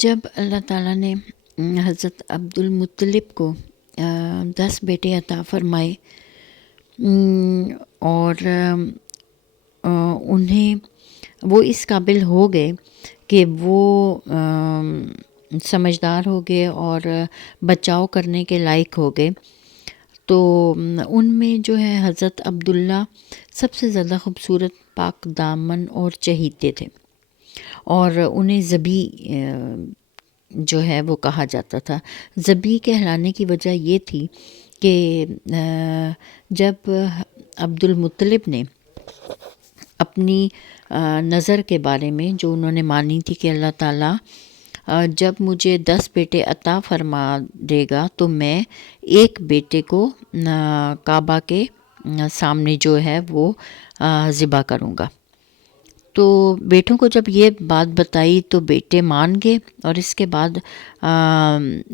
جب اللہ تعالیٰ نے حضرت عبد المطلب کو 10 بیٹے عطا فرمائے اور انہیں وہ اس قابل ہو گئے کہ وہ سمجھدار ہو گئے اور بچاؤ کرنے کے لائق ہو گئے، تو ان میں جو ہے حضرت عبداللہ سب سے زیادہ خوبصورت، پاک دامن اور چہیتے تھے، اور انہیں ذبی جو ہے وہ کہا جاتا تھا۔ ذبی کہلانے کی وجہ یہ تھی کہ جب عبد المطلب نے اپنی نظر کے بارے میں جو انہوں نے مانی تھی کہ اللہ تعالیٰ جب مجھے 10 بیٹے عطا فرما دے گا تو میں ایک بیٹے کو کعبہ کے سامنے جو ہے وہ ذبح کروں گا، تو بیٹوں کو جب یہ بات بتائی تو بیٹے مان گئے، اور اس کے بعد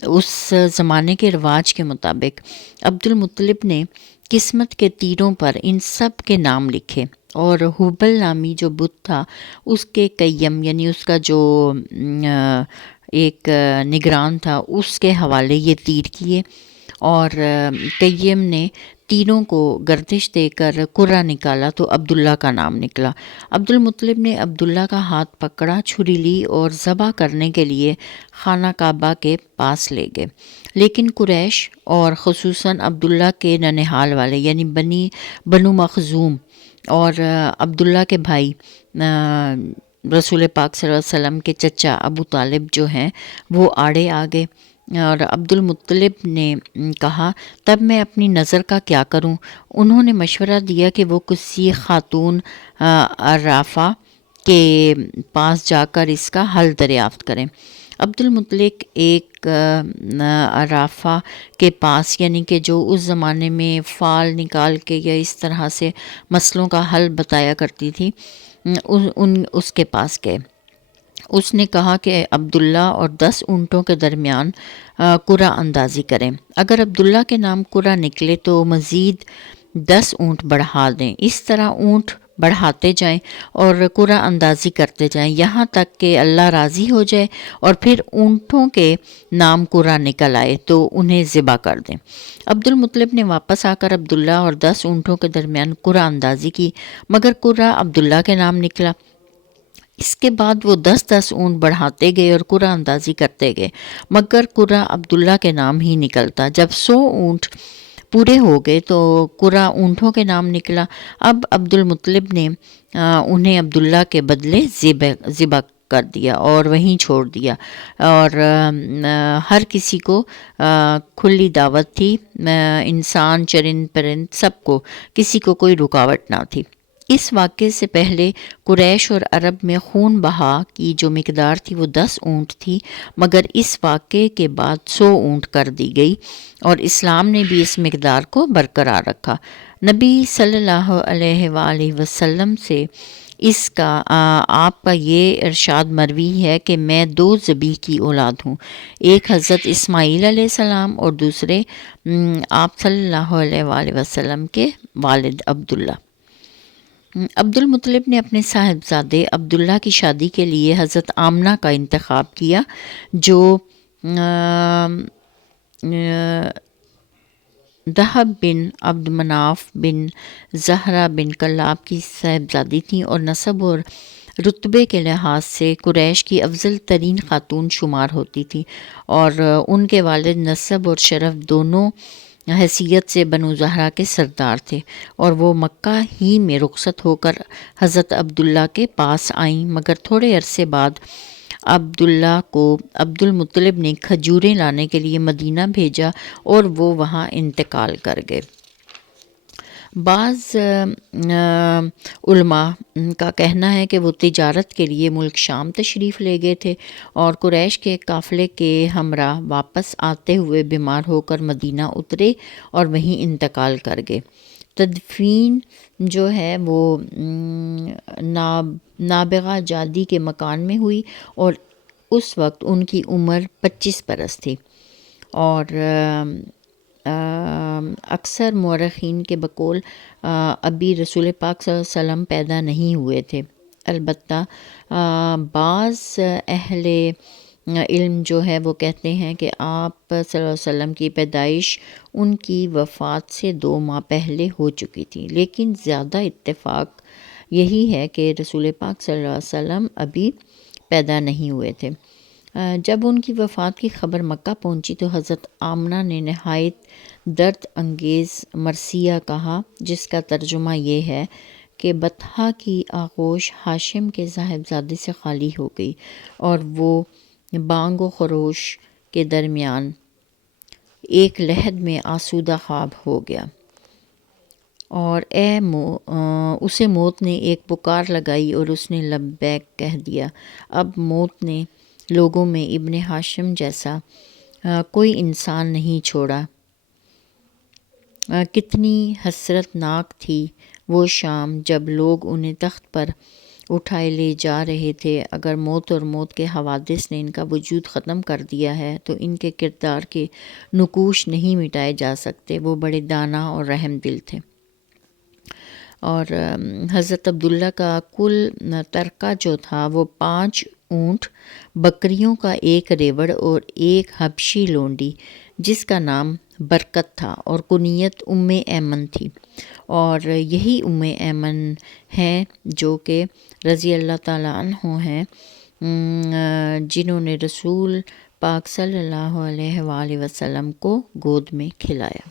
اس زمانے کے رواج کے مطابق عبد المطلب نے قسمت کے تیروں پر ان سب کے نام لکھے، اور حبل نامی جو بت تھا اس کے قیم، یعنی اس کا جو ایک نگران تھا، اس کے حوالے یہ تیر کیے، اور قیم نے تیروں کو گردش دے کر قرہ نکالا تو عبداللہ کا نام نکلا۔ عبد المطلب نے عبداللہ کا ہاتھ پکڑا، چھری لی اور ذبح کرنے کے لیے خانہ کعبہ کے پاس لے گئے، لیکن قریش اور خصوصاً عبداللہ کے ننہال والے یعنی بنو مخزوم اور عبداللہ کے بھائی رسول پاک صلی اللہ علیہ وسلم کے چچا ابو طالب جو ہیں وہ آڑے آ گئے، اور عبد المطلب نے کہا تب میں اپنی نظر کا کیا کروں؟ انہوں نے مشورہ دیا کہ وہ کسی خاتون عرافہ کے پاس جا کر اس کا حل دریافت کریں۔ عبد المطلب ایک عرافہ کے پاس، یعنی کہ جو اس زمانے میں فال نکال کے یا اس طرح سے مسئلوں کا حل بتایا کرتی تھی، اس کے پاس گئے۔ اس نے کہا کہ عبداللہ اور 10 اونٹوں کے درمیان قرعہ اندازی کریں، اگر عبداللہ کے نام قرعہ نکلے تو مزید 10 اونٹ بڑھا دیں، اس طرح اونٹ بڑھاتے جائیں اور قرعہ اندازی کرتے جائیں یہاں تک کہ اللہ راضی ہو جائے، اور پھر اونٹوں کے نام قرعہ نکل آئے تو انہیں ذبح کر دیں۔ عبد المطلب نے واپس آ کر عبداللہ اور 10 اونٹوں کے درمیان قرعہ اندازی کی، مگر قرعہ عبداللہ کے نام نکلا۔ اس کے بعد وہ 10 اونٹ بڑھاتے گئے اور قرعہ اندازی کرتے گئے، مگر قرعہ عبداللہ کے نام ہی نکلتا۔ جب 100 اونٹ پورے ہو گئے تو قرعہ اونٹوں کے نام نکلا۔ اب عبد المطلب نے انہیں عبداللہ کے بدلے ذبح کر دیا اور وہیں چھوڑ دیا، اور ہر کسی کو کھلی دعوت تھی، انسان، چرند پرند، سب کو، کسی کو کوئی رکاوٹ نہ تھی۔ اس واقعے سے پہلے قریش اور عرب میں خون بہا کی جو مقدار تھی وہ 10 اونٹ تھی، مگر اس واقعے کے بعد 100 اونٹ کر دی گئی، اور اسلام نے بھی اس مقدار کو برقرار رکھا۔ نبی صلی اللہ علیہ وآلہ وسلم سے اس کا آپ کا یہ ارشاد مروی ہے کہ میں 2 ذبیح کی اولاد ہوں، ایک حضرت اسماعیل علیہ السلام اور دوسرے آپ صلی اللہ علیہ وآلہ وسلم کے والد عبداللہ۔ عبد المطلب نے اپنے صاحبزادے عبداللہ کی شادی کے لیے حضرت آمنہ کا انتخاب کیا، جو دہب بن عبد مناف بن زہرہ بن کلاب کی صاحبزادی تھیں، اور نسب اور رتبے کے لحاظ سے قریش کی افضل ترین خاتون شمار ہوتی تھی، اور ان کے والد نسب اور شرف دونوں حیثیت سے بنو زہرہ کے سردار تھے، اور وہ مکہ ہی میں رخصت ہو کر حضرت عبداللہ کے پاس آئیں، مگر تھوڑے عرصے بعد عبداللہ کو عبد المطلب نے کھجوریں لانے کے لیے مدینہ بھیجا اور وہ وہاں انتقال کر گئے۔ بعض علماء کا کہنا ہے کہ وہ تجارت کے لیے ملک شام تشریف لے گئے تھے، اور قریش کے قافلے کے ہمراہ واپس آتے ہوئے بیمار ہو کر مدینہ اترے اور وہیں انتقال کر گئے۔ تدفین جو ہے وہ نابغہ جادی کے مکان میں ہوئی، اور اس وقت ان کی عمر 25 برس تھی، اور اکثر مورخین کے بقول ابھی رسول پاک صلی اللہ علیہ وسلم پیدا نہیں ہوئے تھے۔ البتہ بعض اہل علم جو ہے وہ کہتے ہیں کہ آپ صلی اللہ علیہ وسلم کی پیدائش ان کی وفات سے 2 ماہ پہلے ہو چکی تھی، لیکن زیادہ اتفاق یہی ہے کہ رسول پاک صلی اللہ علیہ وسلم ابھی پیدا نہیں ہوئے تھے۔ جب ان کی وفات کی خبر مکہ پہنچی تو حضرت آمنہ نے نہایت درد انگیز مرثیہ کہا، جس کا ترجمہ یہ ہے کہ بطحہ کی آغوش ہاشم کے صاحبزادے سے خالی ہو گئی اور وہ بانگ و خروش کے درمیان ایک لحد میں آسودہ خواب ہو گیا، اور اسے موت نے ایک پکار لگائی اور اس نے لبیک کہہ دیا۔ اب موت نے لوگوں میں ابن ہاشم جیسا کوئی انسان نہیں چھوڑا۔ کتنی حسرت ناک تھی وہ شام جب لوگ انہیں تخت پر اٹھائے لے جا رہے تھے۔ اگر موت اور موت کے حوادث نے ان کا وجود ختم کر دیا ہے تو ان کے کردار کے نقوش نہیں مٹائے جا سکتے۔ وہ بڑے دانا اور رحم دل تھے۔ اور حضرت عبداللہ کا کل ترکہ جو تھا وہ 5 اونٹ، بکریوں کا 1 ریوڑ اور 1 حبشی لونڈی جس کا نام برکت تھا اور کنیت ایمن تھی، اور یہی ایمن ہیں جو کہ رضی اللہ تعالیٰ عنہ ہیں، جنہوں نے رسول پاک صلی اللہ علیہ وآلہ وسلم کو گود میں کھلایا۔